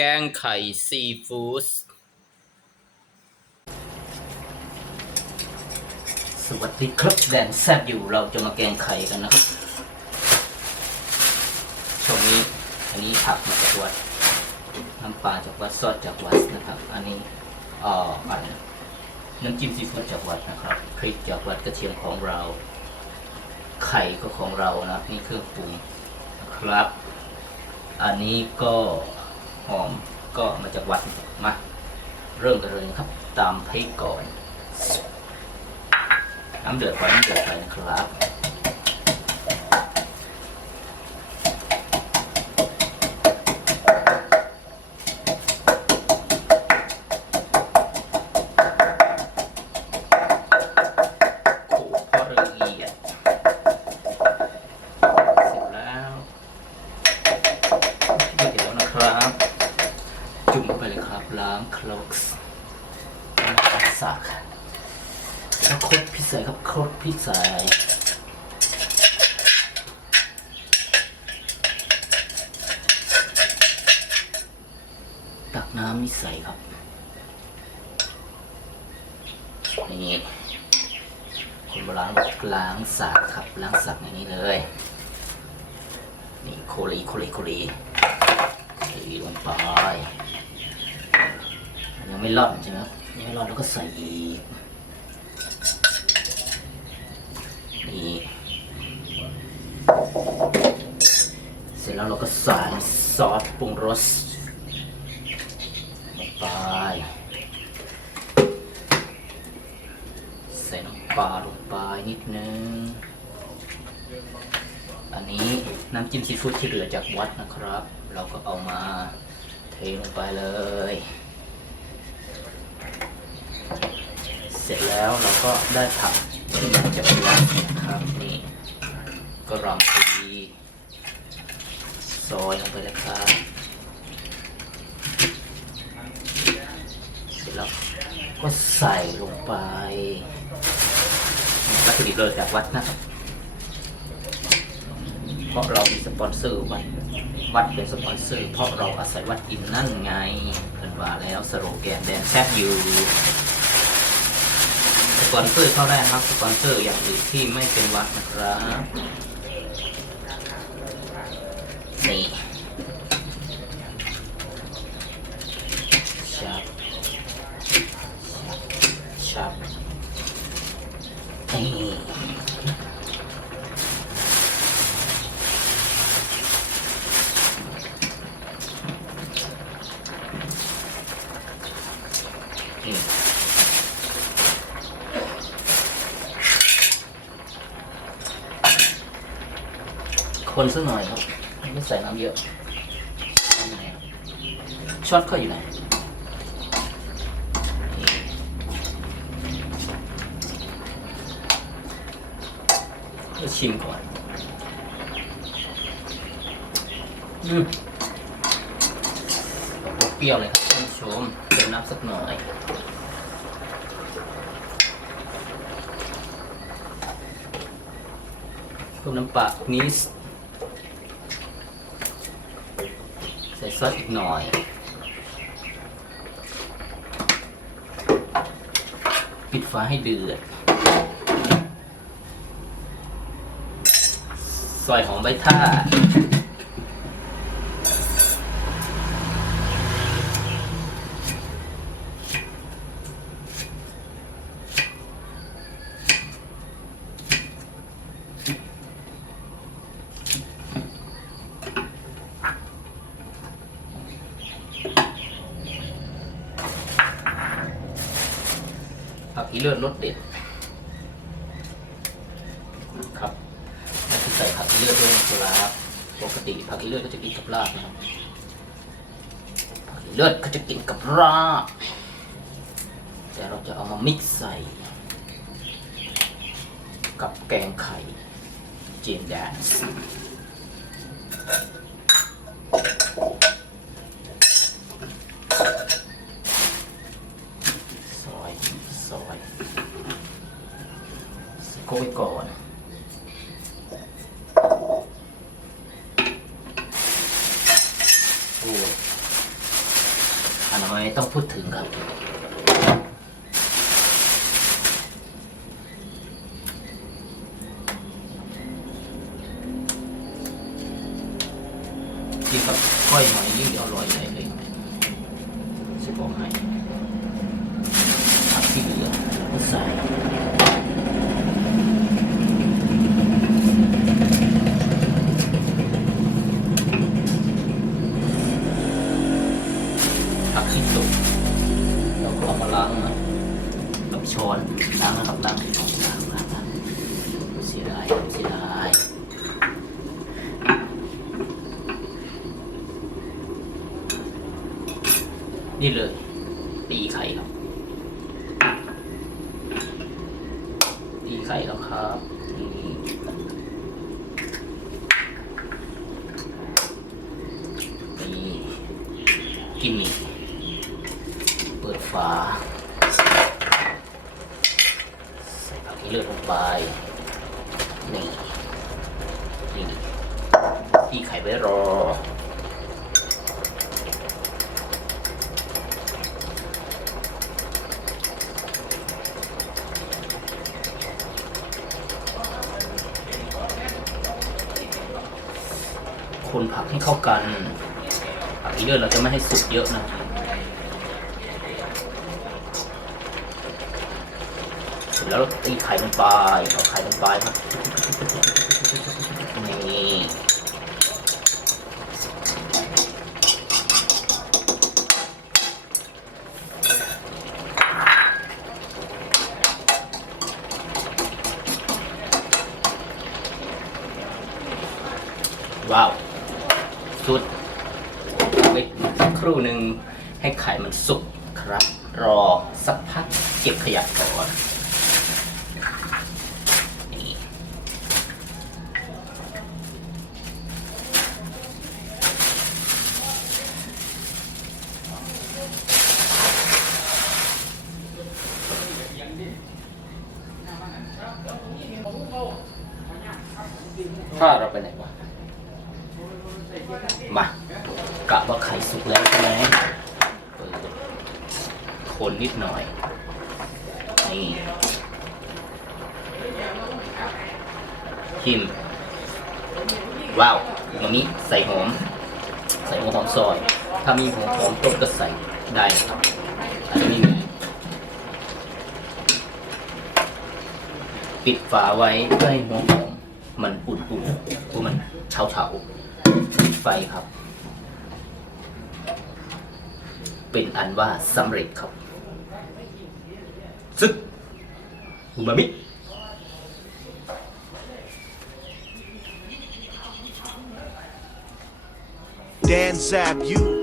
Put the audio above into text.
กงไข่ซีฟู้ดสวัสดีครับแดนแซดอยู่เราจะมาแกงไข่กันนะครับช่วงนี้อันนี้ผักมาจากวัดน้ำปลาจากวัดซอสจากวัดนะครับ อันนี้เอ่ออะไรนะน้ำจิ้มซีฟู้ดจากวัดนะครับพริกจากวัดกระเทียมของเรา ไข่ก็ของเรานะนี่เครื่องปรุงนะครับ อันนี้ก็ หอมก็มาจากวัดมาเริ่มกันเลยนะครับ ตามพริกก่อน น้ำเดือดไว้น้ำเดือดไปนะครับ คลอกส์สักแล้วโคตรพิเศษครับโคตรพิเศษตักน้ำนี่ใส่ครับนี่คนโบราณบอกล้างสักครับล้างสักอย่างนี้เลย นี่โคลีโคลีโคลีใส่ลงไป ยังไม่ร่อนใช่ไหมครับยังไม่ร่อนแล้วก็ใส่อีกนี่เสร็จแล้วเราก็ใส่ซอสปรุงรสลงไปใส่น้ำปลาลงไปนิดนึง อันนี้น้ำจิ้มซีฟู้ดที่เหลือจากวัดนะครับ เราก็เอามาเทลงไปเลย เส ร็จแล้วเราก็ได้ผักที่มาจากวัดนะครับนี่ก็รำปีซอยลงไปเลยครับเสร็จแล้วก็ใส่ลงไปวัตถุดิบเลยจากวัดนะครับเพราะเรามีสปอนเซอร์วัดวัดเป็นสปอนเซอร์ เพราะเราอาศัยวัดอินนั่นไงเพิ่นว่าแล้วสโลแกนแดนแซบอยู่ ปอนเซอร์เข้าได้นะครับสปอนเซอร์อย่างอื่นที่ไม่เป็นวัดนะครับนี่ชับชับนี่นี่ คนสักหน่อยครับไม่ใส่น้ำเยอะช้อนก็อยู่ไหนก็ชิมก่อน อืมเปรี้ยวเลยครับท่านผู้ชมเติมน้ำสักหน่อยเพิ่มน้ำปลานิด ส่ซอสอีกหน่อย ปิดฝาให้เดือดซอยหอมใบท่า เลือดรสเด็ดครับแล้วที่ใส่ผักอีเลือดด้วยนะครับปกติผักอีเลือดก็จะกินกับลาบนะครับผักเลือดก็จะกินกับลาบแต่เราจะเอามามิกซ์ใส่ กับแกงไข่เจนแดนส์อยซอย โกยก่อน โอ้ไม่ต้องพูดถึงครับที่กับก้อยหอยยิ่งอร่อยเลยเลยจะบอกให้ผักที่เหลือก็ใส่ผักที่สุกเราก็เอามาล้างนะกับช้อนล้างนะครับล้างล้างล้างล้างล้างเสียดายเสียดาย นี่เลย ตีไข่ครับ ตีไข่แล้วครับนี่กิมมี่เปิดฝาใส่ผักที่เลือดลงไปนี่นี่ตีไข่ไว้รอ ผักให้เข้ากัน ผักอีเลือดเราจะไม่ให้สุกเยอะนะแล้วเราตีไข่ลงไปเอาไข่ลงไปครับ นี่ ว้าว สุดไว้สัก ครู่หนึ่งให้ไข่มันสุกครับ รอสักพักเก็บขยะก่อนถ้าเราไปไหนวะ มากะว่าไข่สุกแล้วใช่ไหมเปิด คนนิดหน่อย นี่ชิม ว้าวมามิใส่หอม ใส่หัวหอมซอย ถ้ามีหัวหอมต้มก็ใส่ได้ครับอันนี้ไม่มีปิดฝาไว้เพื่อให้หัวหอมมันอุ่นๆเพราะมันเฉาๆปิดไฟครับ เป็นอันว่าสำเร็จครับ ซึกอูมามิ Dan Zap, you